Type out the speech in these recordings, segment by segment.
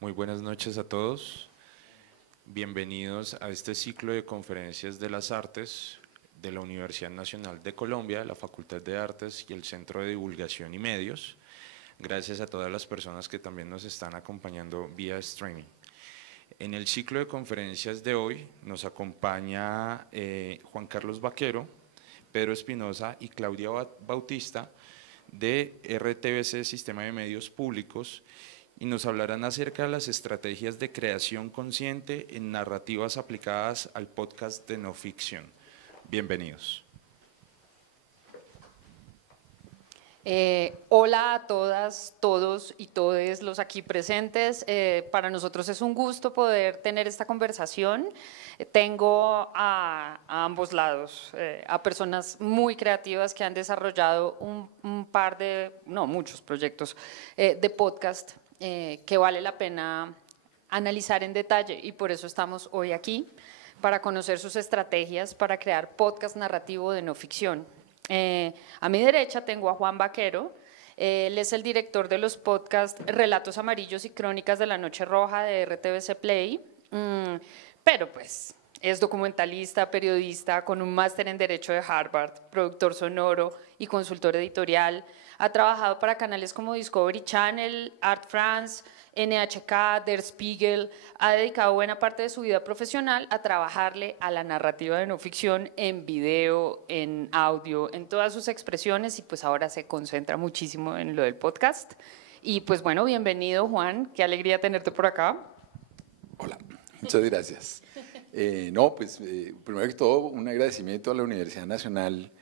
Muy buenas noches a todos. Bienvenidos a este ciclo de conferencias de las artes de la Universidad Nacional de Colombia, la Facultad de Artes y el Centro de Divulgación y Medios. Gracias a todas las personas que también nos están acompañando vía streaming. En el ciclo de conferencias de hoy nos acompaña Juan Carlos Vaquero, Pedro Espinosa y Claudia Bautista de RTBC Sistema de Medios Públicos, y nos hablarán acerca de las estrategias de creación consciente en narrativas aplicadas al podcast de no ficción. Bienvenidos. Hola a todas, todos y todes los aquí presentes. Para nosotros es un gusto poder tener esta conversación. Tengo a ambos lados, a personas muy creativas que han desarrollado muchos proyectos de podcast que vale la pena analizar en detalle, y por eso estamos hoy aquí, para conocer sus estrategias para crear podcast narrativo de no ficción. A mi derecha tengo a Juan Vaquero. Él es el director de los podcasts Relatos Amarillos y Crónicas de la Noche Roja de RTBC Play, pero pues es documentalista, periodista con un máster en Derecho de Harvard, productor sonoro y consultor editorial. Ha trabajado para canales como Discovery Channel, Art France, NHK, Der Spiegel. Ha dedicado buena parte de su vida profesional a trabajarle a la narrativa de no ficción en video, en audio, en todas sus expresiones, y pues ahora se concentra muchísimo en lo del podcast. Y pues bueno, bienvenido, Juan, qué alegría tenerte por acá. Hola, muchas gracias. Primero que todo, un agradecimiento a la Universidad Nacional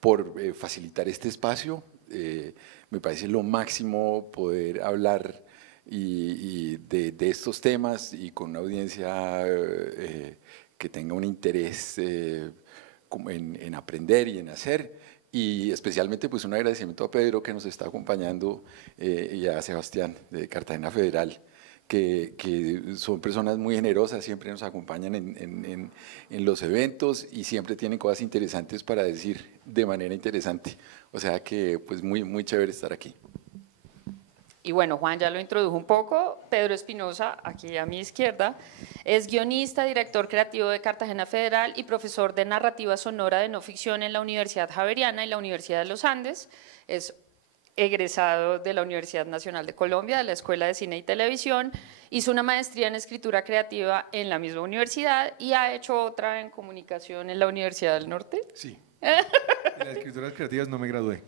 por facilitar este espacio. Me parece lo máximo poder hablar de estos temas y con una audiencia que tenga un interés en aprender y en hacer. Y especialmente pues un agradecimiento a Pedro, que nos está acompañando, y a Sebastián de Cartagena Federal, que son personas muy generosas, siempre nos acompañan en los eventos y siempre tienen cosas interesantes para decir de manera interesante. O sea que pues muy chévere estar aquí. Y bueno, Juan ya lo introdujo un poco. Pedro Espinosa, aquí a mi izquierda, es guionista, director creativo de Cartagena Federal y profesor de narrativa sonora de no ficción en la Universidad Javeriana y la Universidad de los Andes. Es egresado de la Universidad Nacional de Colombia, de la Escuela de Cine y Televisión. Hizo una maestría en escritura creativa en la misma universidad y ha hecho otra en comunicación en la Universidad del Norte. Sí, en las escrituras creativas no me gradué.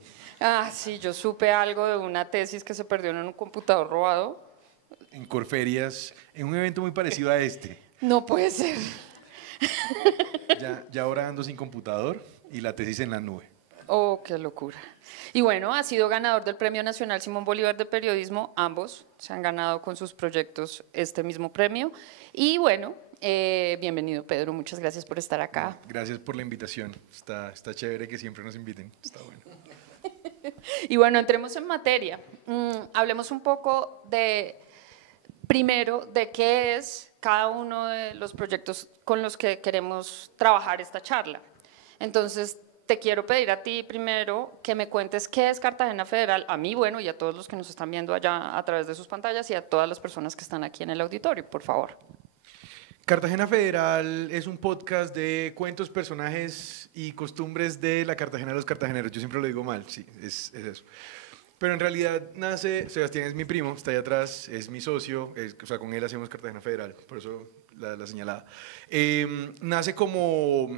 Sí, yo supe algo de una tesis que se perdió en un computador robado. En Corferias, en un evento muy parecido a este. No puede ser. Ya ahora ando sin computador y la tesis en la nube. Oh, qué locura. Y bueno, ha sido ganador del Premio Nacional Simón Bolívar de Periodismo. Ambos se han ganado con sus proyectos este mismo premio. Y bueno, bienvenido, Pedro. Muchas gracias por estar acá. Gracias por la invitación. Está chévere que siempre nos inviten. Está bueno. Y bueno, entremos en materia. Hablemos un poco primero de qué es cada uno de los proyectos con los que queremos trabajar esta charla. Entonces, te quiero pedir a ti primero que me cuentes qué es Cartagena Federal, a mí, bueno, y a todos los que nos están viendo allá a través de sus pantallas, y a todas las personas que están aquí en el auditorio, por favor. Cartagena Federal es un podcast de cuentos, personajes y costumbres de la Cartagena de los cartageneros. Yo siempre lo digo mal, sí, es eso. Pero en realidad nace, Sebastián es mi primo, está ahí atrás, es mi socio, o sea, con él hacemos Cartagena Federal, por eso la señalada. Nace como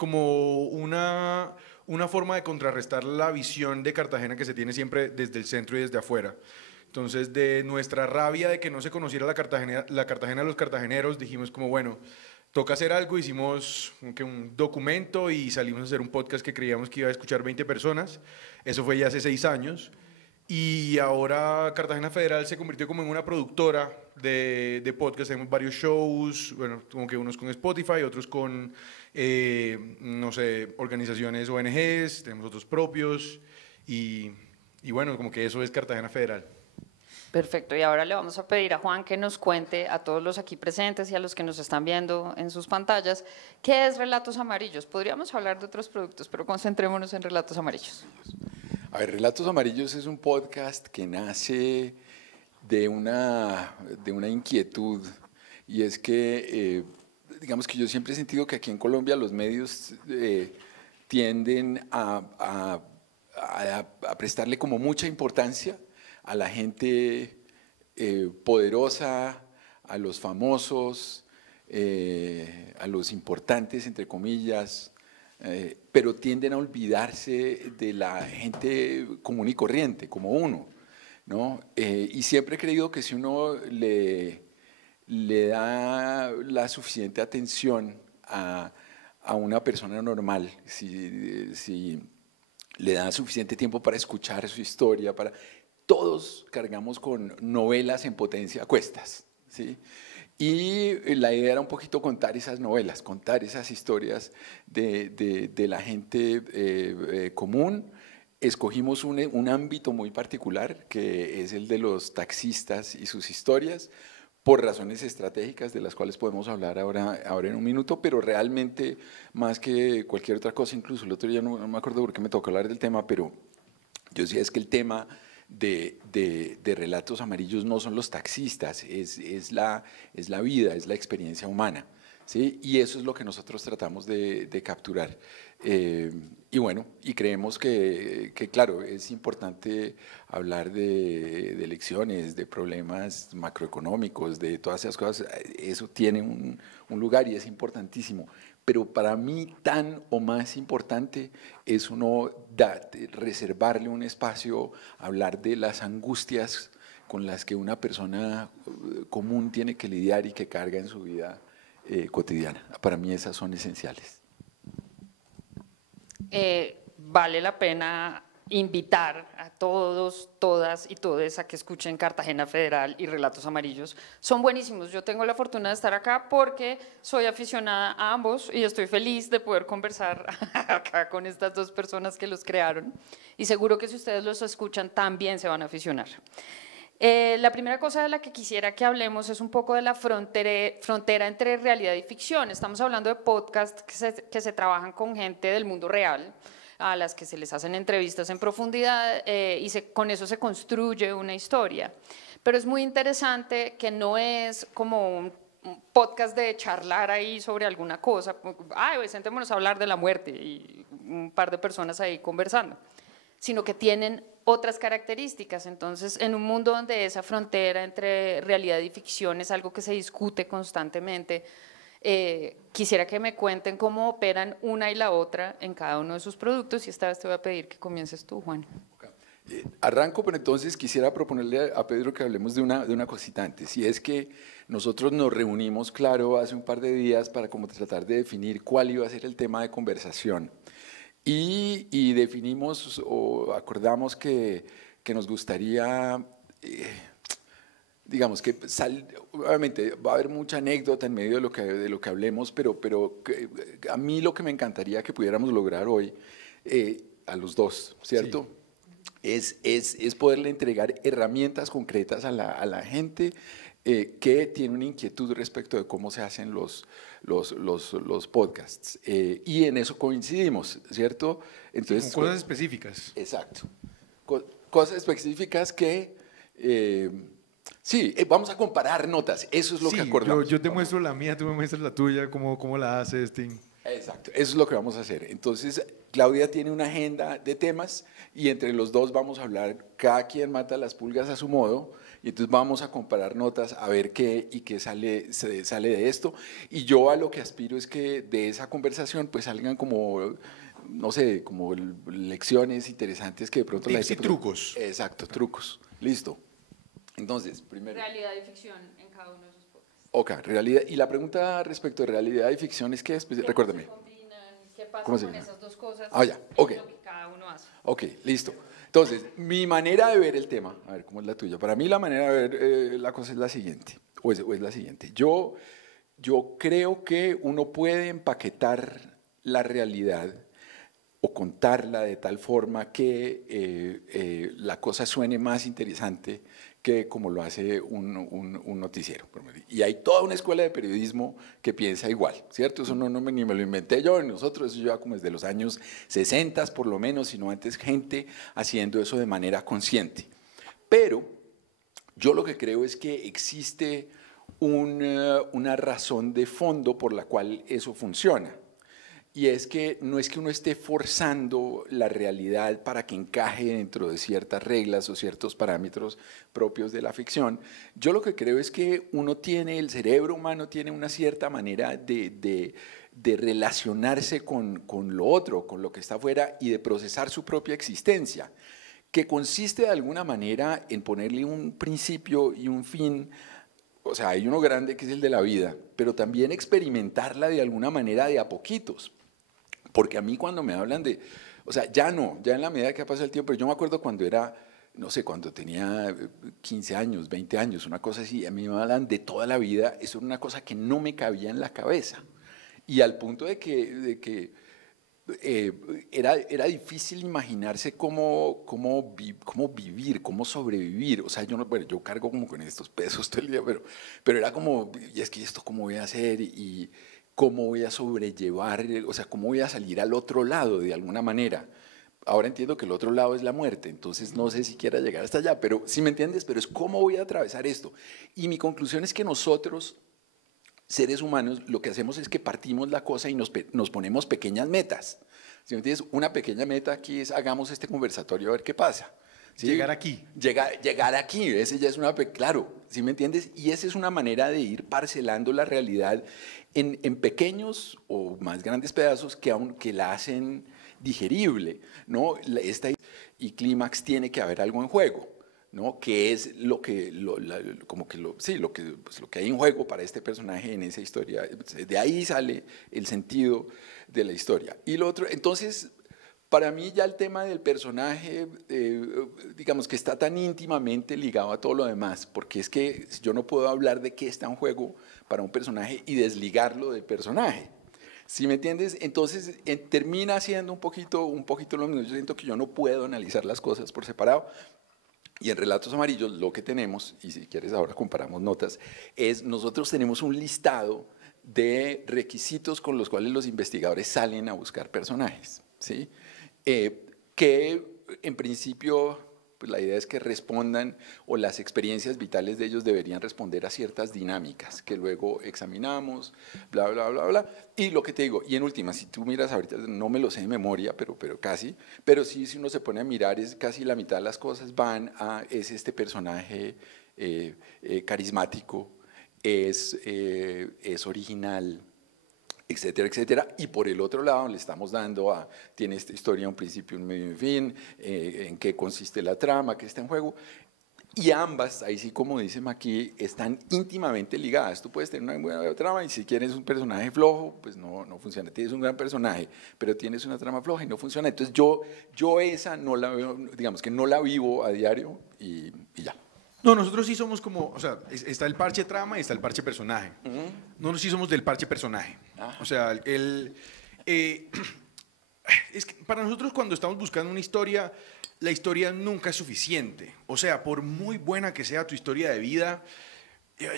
una forma de contrarrestar la visión de Cartagena que se tiene siempre desde el centro y desde afuera. Entonces, de nuestra rabia de que no se conociera la Cartagena de los cartageneros, dijimos como, bueno, toca hacer algo. Hicimos un documento y salimos a hacer un podcast que creíamos que iba a escuchar 20 personas. Eso fue ya hace 6 años. Y ahora Cartagena Federal se convirtió como en una productora de podcast. Tenemos varios shows, bueno, como que unos con Spotify, otros con, no sé, organizaciones ONGs, tenemos otros propios. Y bueno, como que eso es Cartagena Federal. Perfecto, y ahora le vamos a pedir a Juan que nos cuente a todos los aquí presentes y a los que nos están viendo en sus pantallas, ¿qué es Relatos Amarillos? Podríamos hablar de otros productos, pero concentrémonos en Relatos Amarillos. A ver, Relatos Amarillos es un podcast que nace de una inquietud, y es que, digamos que yo siempre he sentido que aquí en Colombia los medios tienden a prestarle como mucha importancia a la gente poderosa, a los famosos, a los importantes, entre comillas, pero tienden a olvidarse de la gente común y corriente, como uno, ¿no? Y siempre he creído que si uno le da la suficiente atención a una persona normal, si le da suficiente tiempo para escuchar su historia, todos cargamos con novelas en potencia a cuestas, ¿sí? Y la idea era un poquito contar esas novelas, contar esas historias de la gente común. Escogimos un ámbito muy particular, que es el de los taxistas y sus historias, por razones estratégicas de las cuales podemos hablar ahora en un minuto, pero realmente más que cualquier otra cosa, incluso el otro día no me acuerdo por qué me tocó hablar del tema, pero yo decía es que el tema de Relatos Amarillos no son los taxistas, es la vida, es la experiencia humana, ¿sí? Y eso es lo que nosotros tratamos de capturar. Y bueno, y creemos que claro, es importante hablar de elecciones, de problemas macroeconómicos, de todas esas cosas, eso tiene un lugar y es importantísimo. Pero para mí tan o más importante es reservarle un espacio, hablar de las angustias con las que una persona común tiene que lidiar y que carga en su vida cotidiana. Para mí esas son esenciales. Vale la pena invitar a todos, todas y todes a que escuchen Cartagena Federal y Relatos Amarillos. Son buenísimos. Yo tengo la fortuna de estar acá porque soy aficionada a ambos y estoy feliz de poder conversar acá con estas dos personas que los crearon. Y seguro que si ustedes los escuchan también se van a aficionar. La primera cosa de la que quisiera que hablemos es un poco de la frontera entre realidad y ficción. Estamos hablando de podcasts que se trabajan con gente del mundo real, a las que se les hacen entrevistas en profundidad y con eso se construye una historia. Pero es muy interesante que no es como un podcast de charlar ahí sobre alguna cosa. Hoy sentémonos a hablar de la muerte y un par de personas ahí conversando, sino que tienen otras características. Entonces, en un mundo donde esa frontera entre realidad y ficción es algo que se discute constantemente, quisiera que me cuenten cómo operan una y la otra en cada uno de sus productos, y esta vez te voy a pedir que comiences tú, Juan. Arranco, pero entonces quisiera proponerle a Pedro que hablemos de una cosita antes, y es que nosotros nos reunimos, claro, hace un par de días para como tratar de definir cuál iba a ser el tema de conversación, y definimos o acordamos que nos gustaría… digamos que obviamente va a haber mucha anécdota en medio de lo que hablemos, pero a mí lo que me encantaría que pudiéramos lograr hoy, a los dos, ¿cierto? Sí. Es poderle entregar herramientas concretas a la gente que tiene una inquietud respecto de cómo se hacen los podcasts. Y en eso coincidimos, ¿cierto? Entonces, con cosas específicas. Exacto. Cosas específicas que… sí, vamos a comparar notas, eso es lo que acordamos. Yo te muestro la mía, tú me muestras la tuya, cómo la haces, Tim. Exacto, eso es lo que vamos a hacer. Entonces, Claudia tiene una agenda de temas y entre los dos vamos a hablar, cada quien mata las pulgas a su modo, y entonces vamos a comparar notas, a ver qué sale de esto. Y yo a lo que aspiro es que de esa conversación pues salgan como… no sé, como lecciones interesantes que de pronto… Tips y trucos. Exacto, trucos. Listo. Entonces, primero… Realidad y ficción en cada uno de sus podcasts. Ok, realidad. Y la pregunta respecto de realidad y ficción es que… recuérdame. ¿Qué pasa con esas dos cosas? Ya, ok. Lo que cada uno hace. Ok, listo. Entonces, mi manera de ver el tema, a ver cómo es la tuya. Para mí la manera de ver la cosa es la siguiente, o es la siguiente. Yo creo que uno puede empaquetar la realidad o contarla de tal forma que la cosa suene más interesante que como lo hace un noticiero. Y hay toda una escuela de periodismo que piensa igual, ¿cierto? Eso ni me lo inventé yo, nosotros, eso lleva como desde los años 60 por lo menos, sino antes gente haciendo eso de manera consciente. Pero Yo lo que creo es que existe una razón de fondo por la cual eso funciona. Y es que no es que uno esté forzando la realidad para que encaje dentro de ciertas reglas o ciertos parámetros propios de la ficción. Yo lo que creo es que el cerebro humano tiene una cierta manera de relacionarse con lo otro, con lo que está afuera y de procesar su propia existencia, que consiste de alguna manera en ponerle un principio y un fin. O sea, hay uno grande que es el de la vida, pero también experimentarla de alguna manera de a poquitos. Porque a mí cuando me hablan de, o sea, ya en la medida que ha pasado el tiempo, pero yo me acuerdo cuando era, no sé, cuando tenía 15 años, 20 años, una cosa así, a mí me hablan de toda la vida, eso era una cosa que no me cabía en la cabeza. Y al punto de que era difícil imaginarse cómo vivir, cómo sobrevivir. O sea, yo cargo como con estos pesos todo el día, pero era como, y es que esto cómo voy a hacer y cómo voy a sobrellevar, o sea, cómo voy a salir al otro lado de alguna manera. Ahora entiendo que el otro lado es la muerte, entonces no sé si quiera llegar hasta allá, pero sí me entiendes, pero es cómo voy a atravesar esto. Y mi conclusión es que nosotros, seres humanos, lo que hacemos es que partimos la cosa y nos ponemos pequeñas metas. ¿Sí me entiendes? Una pequeña meta aquí es hagamos este conversatorio a ver qué pasa. ¿Sí? Llegar aquí. Llegar aquí, ese ya es claro, ¿sí me entiendes? Y esa es una manera de ir parcelando la realidad en pequeños o más grandes pedazos que la hacen digerible, ¿no? Y clímax tiene que haber algo en juego, ¿no? Que es lo que hay en juego para este personaje en esa historia. De ahí sale el sentido de la historia. Y lo otro, entonces, para mí ya el tema del personaje, digamos que está tan íntimamente ligado a todo lo demás, porque es que yo no puedo hablar de qué está en juego para un personaje y desligarlo del personaje. ¿Sí me entiendes? Entonces termina siendo un poquito lo mismo. Yo siento que yo no puedo analizar las cosas por separado. Y en Relatos Amarillos lo que tenemos, y si quieres ahora comparamos notas, es nosotros tenemos un listado de requisitos con los cuales los investigadores salen a buscar personajes, ¿sí? Que en principio pues la idea es que respondan, o las experiencias vitales de ellos deberían responder a ciertas dinámicas que luego examinamos, bla, bla, bla, bla. Y lo que te digo, y en última, si tú miras ahorita, no me lo sé de memoria, pero casi, pero sí, si uno se pone a mirar, es casi la mitad de las cosas es este personaje carismático, es original, etcétera, etcétera. Y por el otro lado le estamos dando tiene esta historia, un principio, un medio y un fin, en qué consiste la trama, qué está en juego. Y ambas, ahí sí como dice Maki, están íntimamente ligadas. Tú puedes tener una buena trama y si quieres un personaje flojo, pues no funciona. Tienes un gran personaje, pero tienes una trama floja y no funciona. Entonces yo esa no la veo, digamos que no la vivo a diario y ya. No, nosotros sí somos como, o sea, está el parche trama y está el parche personaje. Nosotros sí somos del parche personaje. O sea, es que para nosotros cuando estamos buscando una historia, la historia nunca es suficiente. O sea, por muy buena que sea tu historia de vida,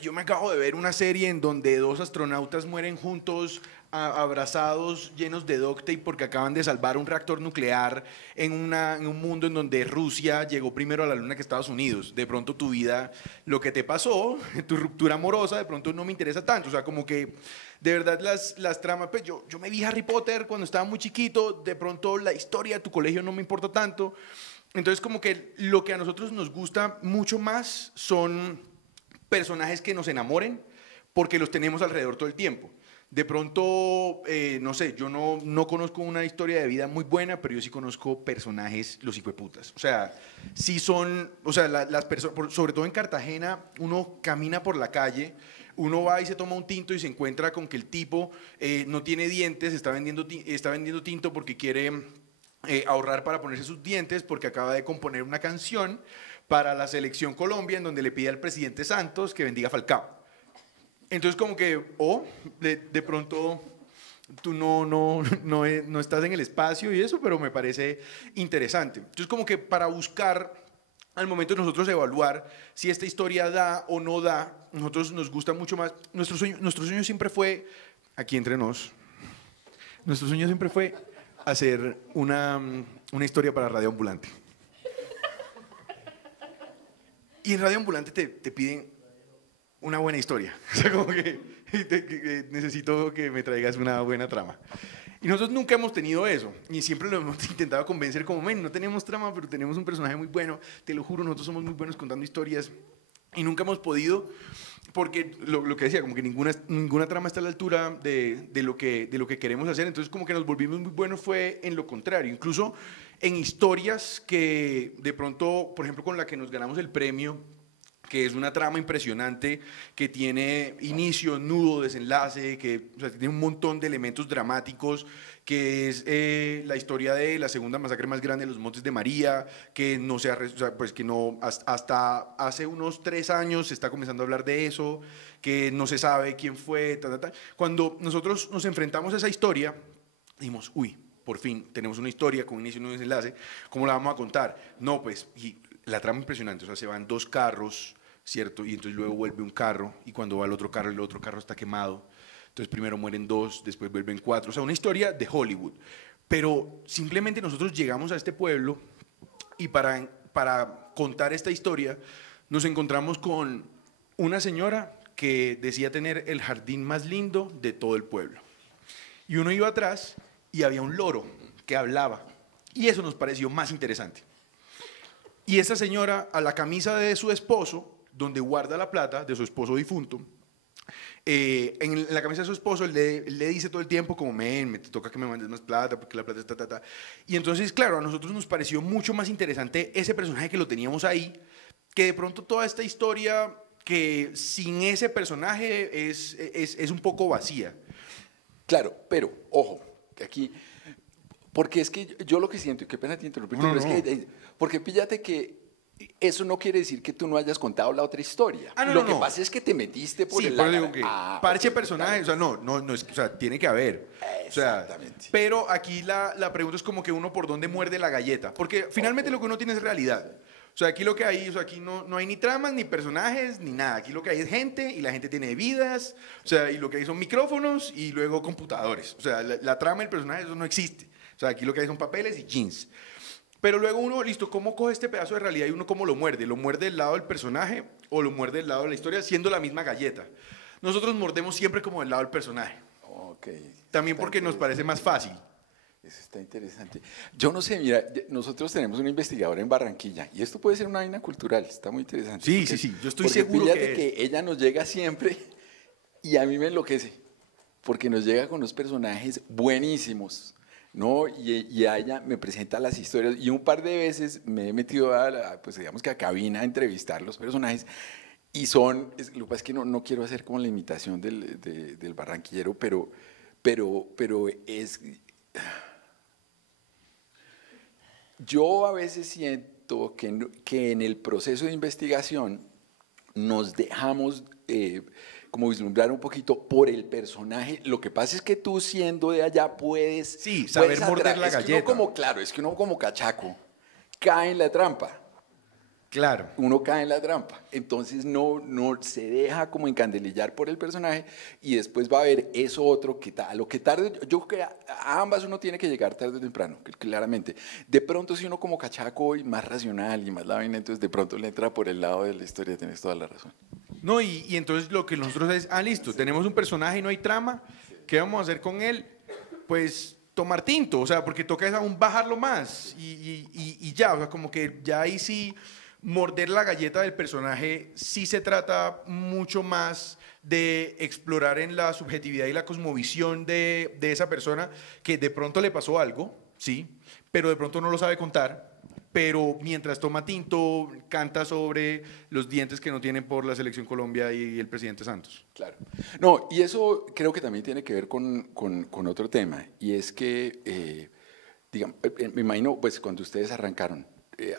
yo me acabo de ver una serie en donde dos astronautas mueren juntos, abrazados, llenos de duct tape porque acaban de salvar un reactor nuclear en un mundo en donde Rusia llegó primero a la luna que Estados Unidos. De pronto tu vida, lo que te pasó, tu ruptura amorosa, de pronto no me interesa tanto. O sea, como que de verdad las tramas, pues yo me vi Harry Potter cuando estaba muy chiquito, de pronto la historia de tu colegio no me importa tanto. Entonces como que lo que a nosotros nos gusta mucho más son personajes que nos enamoren porque los tenemos alrededor todo el tiempo. De pronto, no sé, yo no conozco una historia de vida muy buena, pero yo sí conozco personajes, los hijueputas. O sea, sí son, o sea, las personas, sobre todo en Cartagena, uno camina por la calle, uno va y se toma un tinto y se encuentra con que el tipo no tiene dientes, está vendiendo tinto porque quiere ahorrar para ponerse sus dientes, porque acaba de componer una canción para la Selección Colombia en donde le pide al presidente Santos que bendiga a Falcao. Entonces como que, de pronto tú no estás en el espacio y eso, pero me parece interesante. Entonces como que para buscar, al momento de nosotros evaluar si esta historia da o no da, nosotros nos gusta mucho más, nuestro sueño siempre fue, aquí entre nos, nuestro sueño siempre fue hacer una historia para Radio Ambulante. Y en Radio Ambulante te piden una buena historia. O sea, como que necesito que me traigas una buena trama. Y nosotros nunca hemos tenido eso. Y siempre lo hemos intentado convencer como, men, no tenemos trama, pero tenemos un personaje muy bueno. Te lo juro, nosotros somos muy buenos contando historias. Y nunca hemos podido, porque lo que decía, como que ninguna trama está a la altura de lo que queremos hacer. Entonces, como que nos volvimos muy buenos fue en lo contrario. Incluso en historias que de pronto, por ejemplo, con la que nos ganamos el premio, que es una trama impresionante, que tiene inicio, nudo, desenlace, que o sea, tiene un montón de elementos dramáticos, que es la historia de la segunda masacre más grande de los Montes de María, que no se ha, o sea, pues que no, hasta hace unos 3 años se está comenzando a hablar de eso, que no se sabe quién fue, Cuando nosotros nos enfrentamos a esa historia, dijimos, uy, por fin tenemos una historia con un inicio y un desenlace, ¿cómo la vamos a contar? No, pues, y la trama impresionante, o sea, se van 2 carros, ¿cierto? Y entonces luego vuelve un carro, y cuando va el otro carro está quemado. Entonces primero mueren 2, después vuelven 4. O sea, una historia de Hollywood. Pero simplemente nosotros llegamos a este pueblo y para contar esta historia nos encontramos con una señora que decía tener el jardín más lindo de todo el pueblo. Y uno iba atrás y había un loro que hablaba. Y eso nos pareció más interesante. Y esa señora, a la camisa de su esposo, donde guarda la plata de su esposo difunto, en la camisa de su esposo le dice todo el tiempo como, me te toca que me mandes más plata porque la plata está. Y entonces, claro, a nosotros nos pareció mucho más interesante ese personaje que lo teníamos ahí, que de pronto toda esta historia que sin ese personaje es un poco vacía. Claro, pero, ojo, que aquí, porque es que yo lo que siento, y qué pena te interrumpir, pero es que, porque píllate que eso no quiere decir que tú no hayas contado la otra historia. Lo que pasa es que te metiste por el lado. Sí, pero digo que parche personaje, claro. O sea, no es, o sea, tiene que haber. Exactamente. O sea, pero aquí la pregunta es como que uno por dónde muerde la galleta, porque finalmente lo que uno tiene es realidad. O sea, aquí lo que hay, o sea, aquí no hay ni tramas, ni personajes, ni nada. Aquí lo que hay es gente y la gente tiene vidas, o sea, y lo que hay son micrófonos y luego computadores. O sea, la trama, el personaje, eso no existe. O sea, aquí lo que hay son papeles y jeans. Pero luego uno, listo, ¿cómo coge este pedazo de realidad y uno cómo lo muerde? ¿Lo muerde del lado del personaje o lo muerde del lado de la historia siendo la misma galleta? Nosotros mordemos siempre como del lado del personaje. Okay. También porque nos parece más fácil. Eso está interesante. Yo no sé, mira, nosotros tenemos una investigadora en Barranquilla y esto puede ser una vaina cultural, está muy interesante. Sí, sí, yo estoy seguro que ella nos llega siempre y a mí me enloquece porque nos llega con unos personajes buenísimos. ¿No? Y a ella me presenta las historias y un par de veces me he metido pues digamos que a cabina a entrevistar los personajes y lo que pasa es que no quiero hacer como la imitación del barranquillero, pero es... Yo a veces siento que en el proceso de investigación nos dejamos... como vislumbrar un poquito por el personaje. Lo que pasa es que tú siendo de allá puedes... Sí, saber morder la galleta. Es que uno como cachaco cae en la trampa. Claro. Uno cae en la trampa. Entonces no se deja como encandelillar por el personaje y después va a haber eso otro que lo que tarde... Yo creo que a ambas uno tiene que llegar tarde o temprano, claramente. De pronto si uno como cachaco y más racional y más la vaina, entonces de pronto le entra por el lado de la historia, tienes toda la razón. No, y entonces lo que nosotros es, listo, tenemos un personaje y no hay trama, ¿qué vamos a hacer con él? Pues tomar tinto, o sea, porque toca es aún bajarlo más y ya, o sea, como que ya ahí sí morder la galleta del personaje sí se trata mucho más de explorar en la subjetividad y la cosmovisión de esa persona que de pronto le pasó algo, sí, pero de pronto no lo sabe contar. Pero mientras toma tinto, canta sobre los dientes que no tienen por la Selección Colombia y el presidente Santos. Claro. No, y eso creo que también tiene que ver con otro tema, y es que, digamos, me imagino, pues cuando ustedes arrancaron,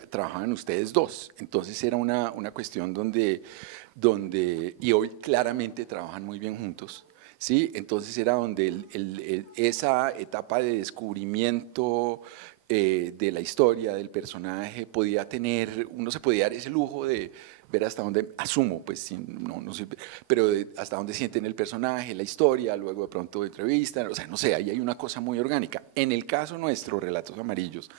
trabajaban ustedes dos, entonces era una cuestión donde, y hoy claramente trabajan muy bien juntos, ¿sí? Entonces era donde esa etapa de descubrimiento de la historia, del personaje, uno se podía dar ese lujo de ver hasta dónde, asumo, pues no sé, pero hasta dónde sienten el personaje, la historia, luego de pronto entrevistan, o sea, no sé, ahí hay una cosa muy orgánica. En el caso nuestro, Relatos Amarillos,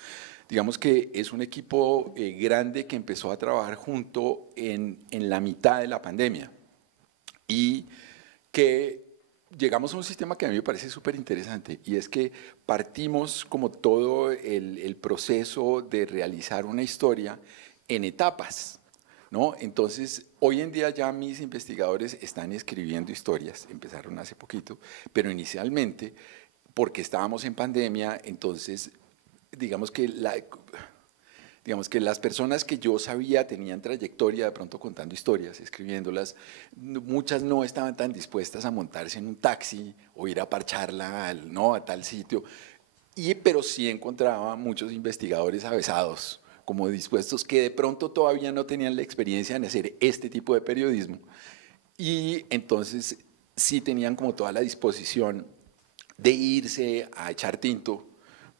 digamos que es un equipo grande que empezó a trabajar junto en la mitad de la pandemia y que llegamos a un sistema que a mí me parece súper interesante y es que partimos como todo el proceso de realizar una historia en etapas, ¿no? Entonces, hoy en día ya mis investigadores están escribiendo historias, empezaron hace poquito, pero inicialmente, porque estábamos en pandemia, entonces, digamos que las personas que yo sabía tenían trayectoria de pronto contando historias, escribiéndolas, muchas no estaban tan dispuestas a montarse en un taxi o ir a parcharla, ¿no?, a tal sitio, pero sí encontraba muchos investigadores avesados, como dispuestos, que de pronto todavía no tenían la experiencia en hacer este tipo de periodismo y entonces sí tenían como toda la disposición de irse a echar tinto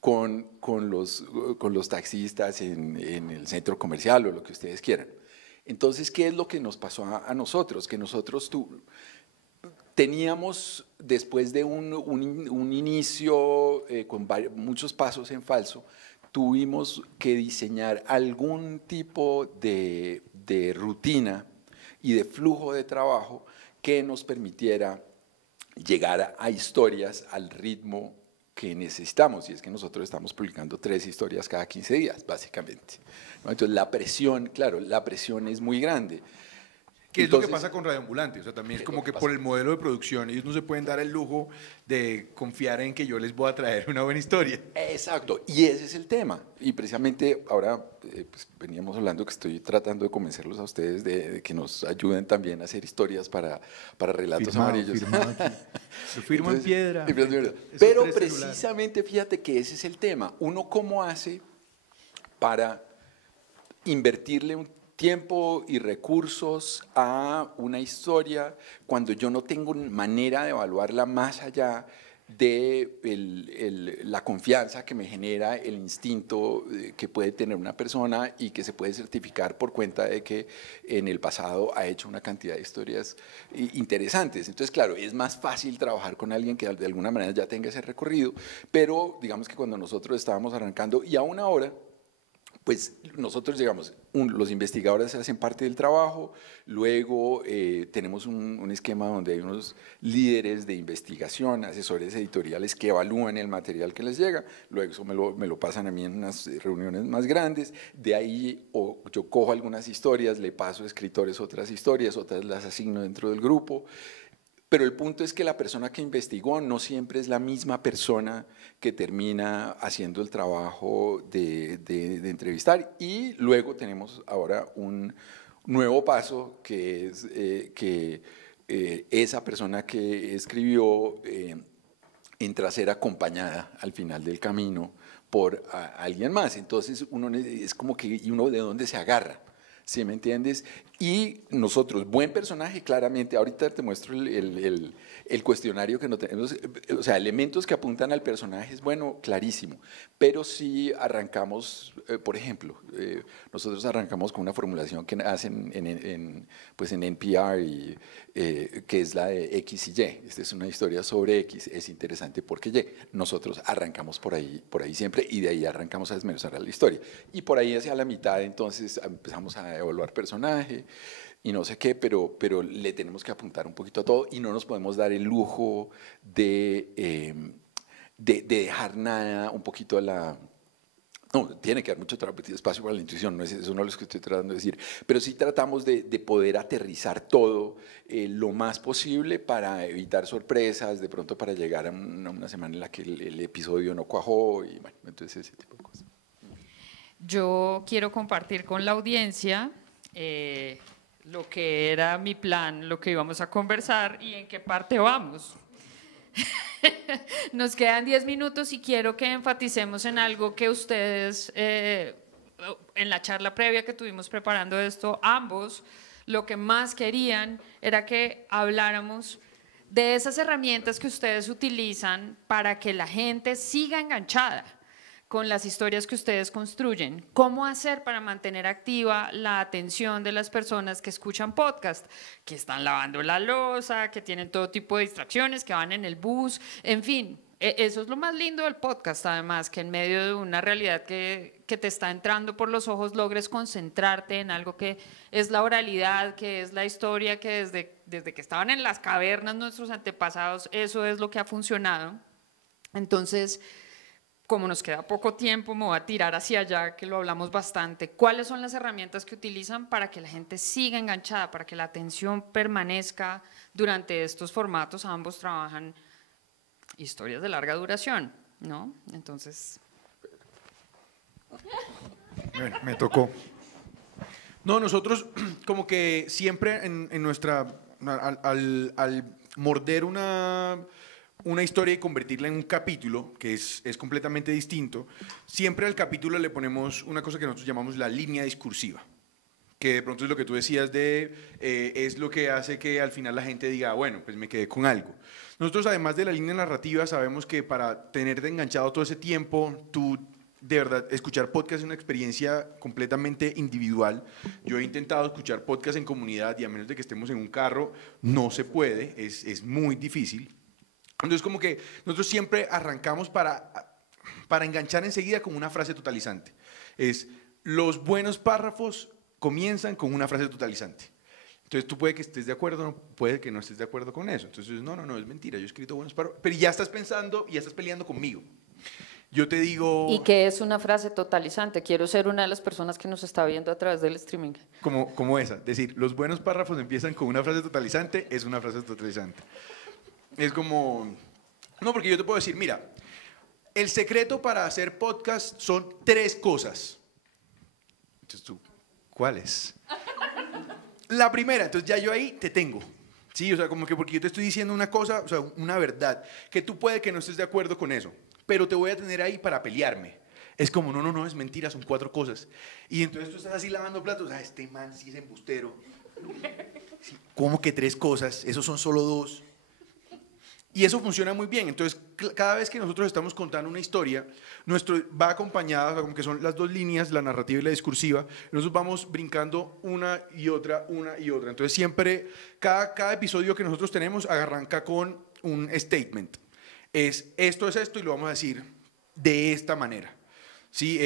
con los taxistas en el centro comercial o lo que ustedes quieran. Entonces, ¿qué es lo que nos pasó a nosotros? Que nosotros teníamos, después de un inicio con muchos pasos en falso, tuvimos que diseñar algún tipo de rutina y de flujo de trabajo que nos permitiera llegar a historias al ritmo que necesitamos, y es que nosotros estamos publicando 3 historias cada 15 días, básicamente, ¿no? Entonces la presión, claro, la presión es muy grande. ¿Qué es lo que pasa con Radio Ambulante? O sea, también es como que por el modelo de producción ellos no se pueden dar el lujo de confiar en que yo les voy a traer una buena historia. Exacto, y ese es el tema. Y precisamente ahora pues veníamos hablando que estoy tratando de convencerlos a ustedes de que nos ayuden también a hacer historias para relatos Firmado, amarillos. firmado aquí. Lo firmo en piedra. Pero precisamente fíjate que ese es el tema. Uno cómo hace para invertirle un tiempo y recursos a una historia cuando yo no tengo manera de evaluarla más allá de la confianza que me genera el instinto que puede tener una persona y que se puede certificar por cuenta de que en el pasado ha hecho una cantidad de historias interesantes. Entonces, claro, es más fácil trabajar con alguien que de alguna manera ya tenga ese recorrido, pero digamos que cuando nosotros estábamos arrancando y aún ahora, pues nosotros llegamos, los investigadores hacen parte del trabajo, luego tenemos un esquema donde hay unos líderes de investigación, asesores editoriales que evalúan el material que les llega, luego eso me lo pasan a mí en unas reuniones más grandes, de ahí yo cojo algunas historias, le paso a escritores otras historias, otras las asigno dentro del grupo. Pero el punto es que la persona que investigó no siempre es la misma persona que termina haciendo el trabajo de entrevistar. Y luego tenemos ahora un nuevo paso que es que esa persona que escribió entra a ser acompañada al final del camino por alguien más. Entonces uno es como que ¿y uno de dónde se agarra? ¿Sí me entiendes? Y nosotros, buen personaje, claramente, ahorita te muestro el cuestionario que no tenemos, o sea, elementos que apuntan al personaje es bueno, clarísimo, pero si arrancamos, por ejemplo, nosotros arrancamos con una formulación que hacen pues en NPR, que es la de X y Y. Esta es una historia sobre X, es interesante porque Y. Nosotros arrancamos por ahí siempre y de ahí arrancamos a desmenuzar la historia. Y por ahí hacia la mitad entonces empezamos a evaluar personaje y no sé qué, pero le tenemos que apuntar un poquito a todo y no nos podemos dar el lujo de dejar nada un poquito a la... No, tiene que haber mucho espacio para la intuición, no es eso no es lo que estoy tratando de decir, pero sí tratamos de poder aterrizar todo lo más posible para evitar sorpresas, de pronto para llegar a una semana en la que el episodio no cuajó y bueno, entonces ese tipo de cosas. Yo quiero compartir con la audiencia lo que era mi plan, lo que íbamos a conversar y en qué parte vamos. Nos quedan 10 minutos y quiero que enfaticemos en algo que ustedes, en la charla previa que tuvimos preparando esto, ambos, lo que más querían era que habláramos de esas herramientas que ustedes utilizan para que la gente siga enganchada con las historias que ustedes construyen. ¿Cómo hacer para mantener activa la atención de las personas que escuchan podcast, que están lavando la loza, que tienen todo tipo de distracciones, que van en el bus, en fin? Eso es lo más lindo del podcast, además, que en medio de una realidad que te está entrando por los ojos, logres concentrarte en algo que es la oralidad, que es la historia, que desde que estaban en las cavernas nuestros antepasados, eso es lo que ha funcionado. Entonces, como nos queda poco tiempo, me voy a tirar hacia allá, que lo hablamos bastante. ¿Cuáles son las herramientas que utilizan para que la gente siga enganchada, para que la atención permanezca durante estos formatos? Ambos trabajan historias de larga duración, ¿no? Entonces... Bueno, me tocó. No, nosotros como que siempre en nuestra... Al morder una historia y convertirla en un capítulo, que es completamente distinto, siempre al capítulo le ponemos una cosa que nosotros llamamos la línea discursiva, que de pronto es lo que tú decías es lo que hace que al final la gente diga, bueno, pues me quedé con algo. Nosotros, además de la línea narrativa, sabemos que para tenerte enganchado todo ese tiempo, tú, de verdad, escuchar podcast es una experiencia completamente individual. Yo he intentado escuchar podcast en comunidad y a menos de que estemos en un carro, no se puede, es muy difícil. Entonces, como que nosotros siempre arrancamos para enganchar enseguida con una frase totalizante. Los buenos párrafos comienzan con una frase totalizante. Entonces, tú puede que estés de acuerdo, no, puede que no estés de acuerdo con eso. Entonces, no, es mentira, yo he escrito buenos párrafos. Pero ya estás pensando y ya estás peleando conmigo. Yo te digo... ¿Y qué es una frase totalizante? Quiero ser una de las personas que nos está viendo a través del streaming. Como esa. Es decir, los buenos párrafos empiezan con una frase totalizante, es una frase totalizante. Es como... No, porque yo te puedo decir, mira, el secreto para hacer podcast son 3 cosas. Entonces tú, ¿cuáles? La primera, entonces ya yo ahí te tengo. Sí, o sea, como que porque yo te estoy diciendo una cosa, o sea, una verdad, que tú puede que no estés de acuerdo con eso, pero te voy a tener ahí para pelearme. Es como, no, es mentira, son 4 cosas. Y entonces tú estás así lavando platos, este man sí es embustero. Sí, ¿cómo que 3 cosas? Esos son solo 2. Y eso funciona muy bien. Entonces, cada vez que nosotros estamos contando una historia, va acompañada, o sea, como que son las 2 líneas, la narrativa y la discursiva, nosotros vamos brincando una y otra. Entonces, siempre, cada episodio que nosotros tenemos arranca con un statement. Esto es esto y lo vamos a decir de esta manera. ¿Sí?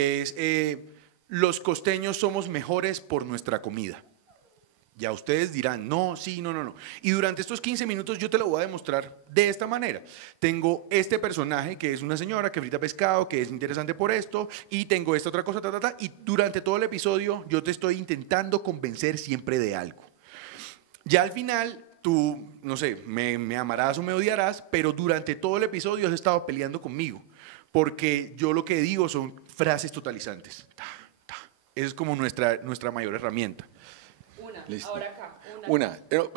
Los costeños somos mejores por nuestra comida. Ya ustedes dirán, no, sí, no. Y durante estos 15 minutos yo te lo voy a demostrar de esta manera. Tengo este personaje que es una señora que frita pescado, que es interesante por esto, y tengo esta otra cosa, y durante todo el episodio yo te estoy intentando convencer siempre de algo. Ya al final, tú, no sé, me amarás o me odiarás, pero durante todo el episodio has estado peleando conmigo, porque yo lo que digo son frases totalizantes. Esa es como nuestra mayor herramienta. Listo. Ahora acá.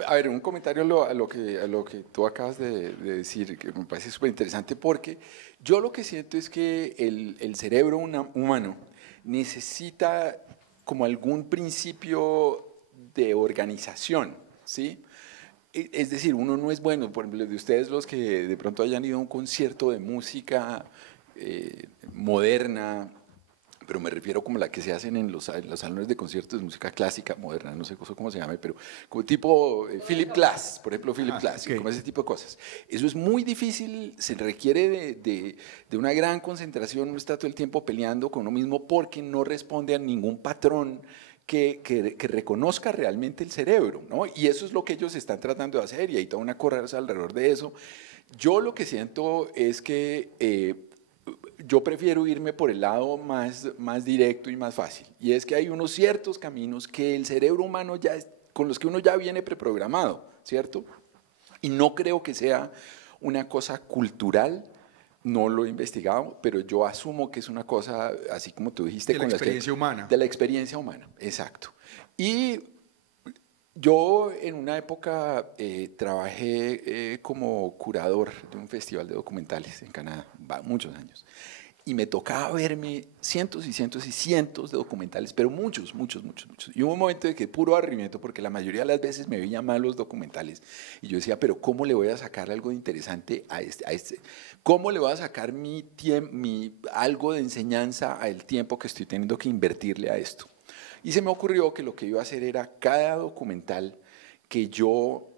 A ver, un comentario a lo que tú acabas de decir, que me parece súper interesante, porque yo lo que siento es que el cerebro humano necesita como algún principio de organización, ¿sí? Es decir, uno no es bueno, por ejemplo, de ustedes los que de pronto hayan ido a un concierto de música moderna, pero me refiero como la que se hacen en los salones de conciertos de música clásica, moderna, no sé cómo se llama, pero como tipo Philip Glass, por ejemplo, Philip Glass, okay. Como ese tipo de cosas. Eso es muy difícil, se requiere de una gran concentración, uno está todo el tiempo peleando con uno mismo porque no responde a ningún patrón que reconozca realmente el cerebro, ¿no? Y eso es lo que ellos están tratando de hacer y hay toda una correrza alrededor de eso. Yo lo que siento es que yo prefiero irme por el lado más directo y más fácil. Y es que hay unos ciertos caminos que el cerebro humano con los que uno ya viene preprogramado, ¿cierto? Y no creo que sea una cosa cultural, no lo he investigado, pero yo asumo que es una cosa, así como tú dijiste. De la experiencia humana. De la experiencia humana, exacto. Y yo en una época trabajé como curador de un festival de documentales en Canadá, muchos años, y me tocaba verme cientos y cientos y cientos de documentales, pero muchos. Y hubo un momento de que puro aburrimiento, porque la mayoría de las veces me veía mal los documentales, y yo decía, pero ¿cómo le voy a sacar algo de interesante a este? ¿Cómo le voy a sacar algo de enseñanza al tiempo que estoy teniendo que invertirle a esto? Y se me ocurrió que lo que iba a hacer era cada documental que yo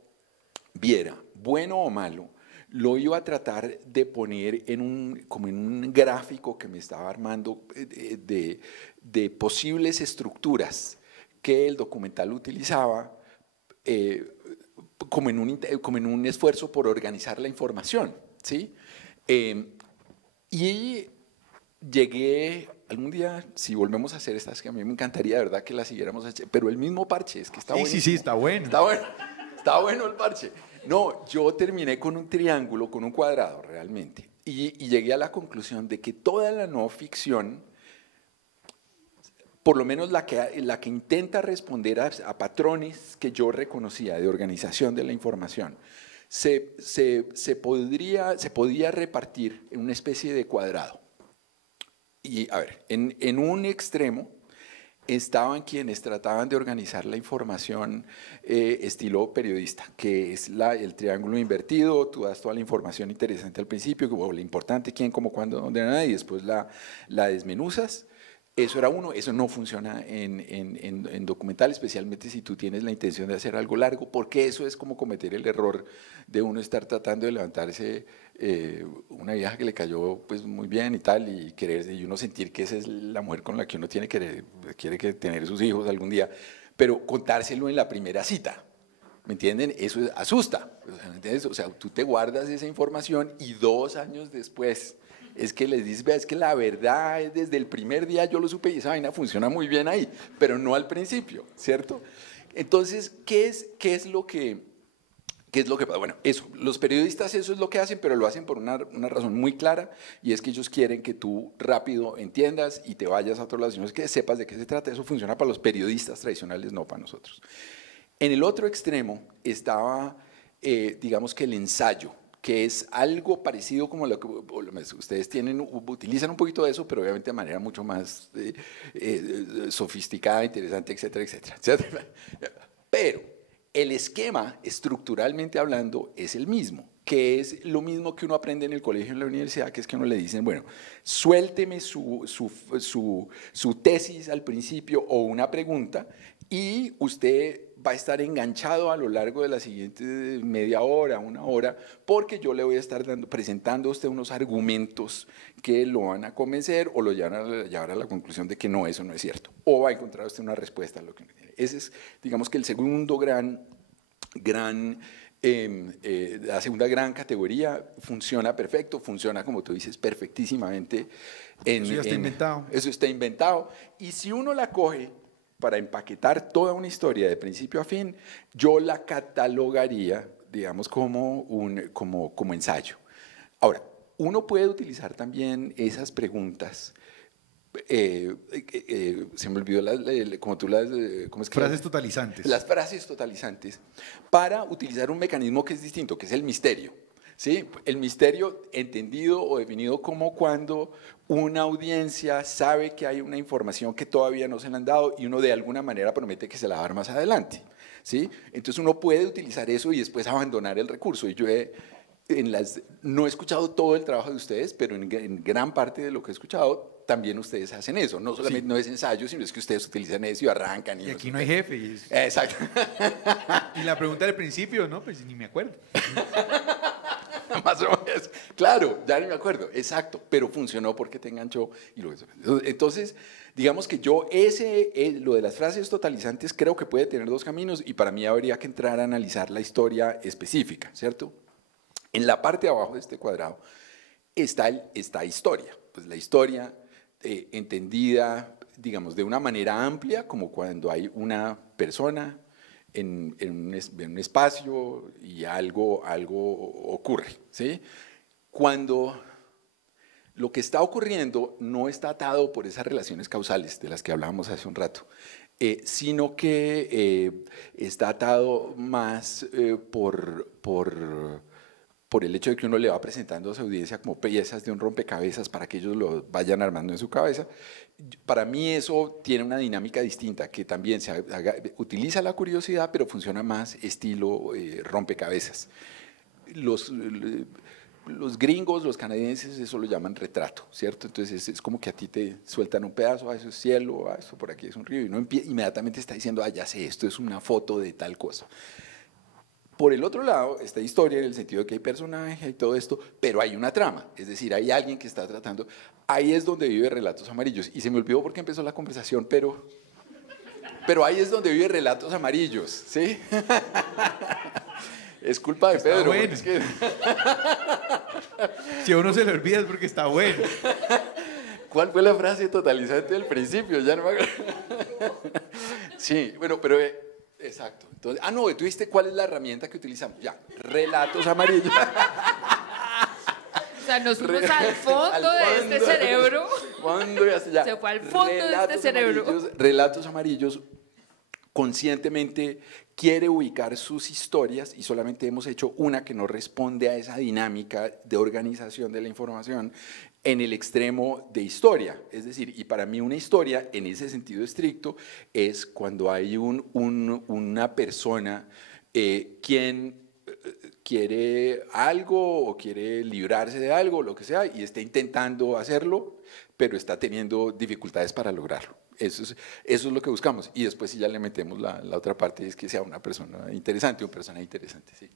viera, bueno o malo, lo iba a tratar de poner como en un gráfico que me estaba armando de posibles estructuras que el documental utilizaba como en un esfuerzo por organizar la información, ¿sí? Y llegué, algún día, si volvemos a hacer estas, que a mí me encantaría, de verdad, que las siguiéramos haciendo, pero el mismo parche, es que está buenísimo. Sí, está bueno. Está bueno el parche. No, yo terminé con un triángulo, con un cuadrado realmente, y llegué a la conclusión de que toda la no ficción, por lo menos la que intenta responder a patrones que yo reconocía de organización de la información, se podía repartir en una especie de cuadrado. Y a ver, en un extremo estaban quienes trataban de organizar la información estilo periodista, que es el triángulo invertido. Tú das toda la información interesante al principio, como lo importante, quién, cómo, cuándo, dónde, nada, y después la desmenuzas. Eso era uno, eso no funciona en documental, especialmente si tú tienes la intención de hacer algo largo, porque eso es como cometer el error de uno estar tratando de levantarse una vieja que le cayó pues muy bien y tal, y uno sentir que esa es la mujer con la que uno quiere que tener sus hijos algún día, pero contárselo en la primera cita. ¿Me entienden? Eso asusta. ¿Me entiendes? O sea, tú te guardas esa información y 2 años después es que les dices, vea, es que la verdad es desde el primer día yo lo supe y esa vaina funciona muy bien ahí, pero no al principio, ¿cierto? Entonces, ¿qué es lo que pasa? Bueno, eso, los periodistas eso es lo que hacen, pero lo hacen por una razón muy clara, y es que ellos quieren que tú rápido entiendas y te vayas a otro lado, sino es que sepas de qué se trata. Eso funciona para los periodistas tradicionales, no para nosotros. En el otro extremo estaba, digamos que el ensayo, que es algo parecido como lo que ustedes utilizan un poquito de eso, pero obviamente de manera mucho más sofisticada, interesante, etcétera, etcétera, etcétera. Pero el esquema, estructuralmente hablando, es el mismo, que es lo mismo que uno aprende en el colegio, en la universidad, que es que uno le dicen, bueno, suélteme su tesis al principio o una pregunta, y usted va a estar enganchado a lo largo de la siguiente media hora, 1 hora, porque yo le voy a estar presentando a usted unos argumentos que lo van a convencer o lo llevar a la conclusión de que no, eso no es cierto. O va a encontrar usted una respuesta a lo que tiene. Ese es, digamos que el segundo la segunda gran categoría. Funciona perfecto, funciona, como tú dices, perfectísimamente. Eso ya está inventado. Eso está inventado. Y si uno la coge para empaquetar toda una historia de principio a fin, yo la catalogaría, digamos, como ensayo. Ahora, uno puede utilizar también esas preguntas, se me olvidó como tú las... ¿cómo es que frases totalizantes. Las frases totalizantes, para utilizar un mecanismo que es distinto, que es el misterio. ¿Sí? El misterio entendido o definido como cuando una audiencia sabe que hay una información que todavía no se le han dado y uno de alguna manera promete que se la va a dar más adelante. ¿Sí? Entonces uno puede utilizar eso y después abandonar el recurso. Y yo no he escuchado todo el trabajo de ustedes, pero en gran parte de lo que he escuchado también ustedes hacen eso. No solamente no es ensayo, sino es que ustedes utilizan eso y arrancan. Y aquí no hay jefe. Exacto. Y la pregunta del principio, no, pues ni me acuerdo. Más o menos. Claro, ya ni me acuerdo. Exacto, pero funcionó porque te enganchó. Entonces, digamos que yo lo de las frases totalizantes creo que puede tener 2 caminos, y para mí habría que entrar a analizar la historia específica, ¿cierto? En la parte de abajo de este cuadrado está historia. Pues la historia entendida, digamos, de una manera amplia, como cuando hay una persona en un espacio y algo ocurre, ¿sí? Cuando lo que está ocurriendo no está atado por esas relaciones causales de las que hablábamos hace un rato, sino que está atado más por el hecho de que uno le va presentando a su audiencia como piezas de un rompecabezas para que ellos lo vayan armando en su cabeza. Para mí eso tiene una dinámica distinta, que también utiliza la curiosidad, pero funciona más estilo rompecabezas. Los gringos, los canadienses, eso lo llaman retrato, ¿cierto? Entonces es como que a ti te sueltan un pedazo, eso es cielo, eso por aquí es un río, y uno inmediatamente está diciendo, ya sé, esto es una foto de tal cosa. por el otro lado está historia en el sentido de que hay personaje y todo esto, pero hay una trama, es decir, hay alguien que está tratando. Ahí es donde vive Relatos Amarillos. Y se me olvidó porque empezó la conversación, pero ahí es donde vive Relatos Amarillos, ¿sí? Es culpa de Pedro. Bueno. Es que... Si a uno se le olvida es porque está bueno. ¿Cuál fue la frase totalizante del principio? Ya no me acuerdo. Sí, bueno, pero exacto. Entonces, no, tú dijiste cuál es la herramienta que utilizamos. Ya, Relatos Amarillos. O sea, nos fuimos al fondo de este cerebro. Ya. Se fue al fondo de este cerebro. Relatos Amarillos conscientemente quiere ubicar sus historias y solamente hemos hecho una que no responde a esa dinámica de organización de la información en el extremo de historia. Es decir, y para mí una historia en ese sentido estricto es cuando hay una persona quien quiere algo o quiere librarse de algo, lo que sea, y está intentando hacerlo, pero está teniendo dificultades para lograrlo. Eso es lo que buscamos. Y después si ya le metemos la otra parte, es que sea una persona interesante, un personaje interesante. Sí.